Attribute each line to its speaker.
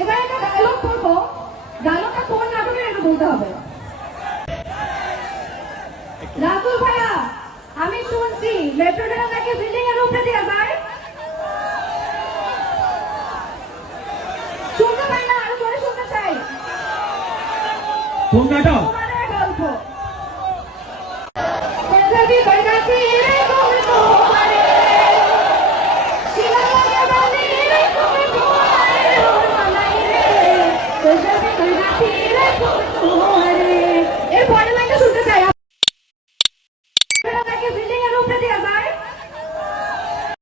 Speaker 1: এবার একটা ডায়লগ করব। ডায়লগটা কোন নাটকের এটা বলতে হবে। আমি শুনছি মেট্রো ট্রেন নাকি বিল্ডিং এর উপরে দিয়ে যায়। শুনতে পাই না আরও জোরে শুনতে চাই।
Speaker 2: কোন নাটক?
Speaker 1: গল্প। পৃথিবী কইরাছি রে।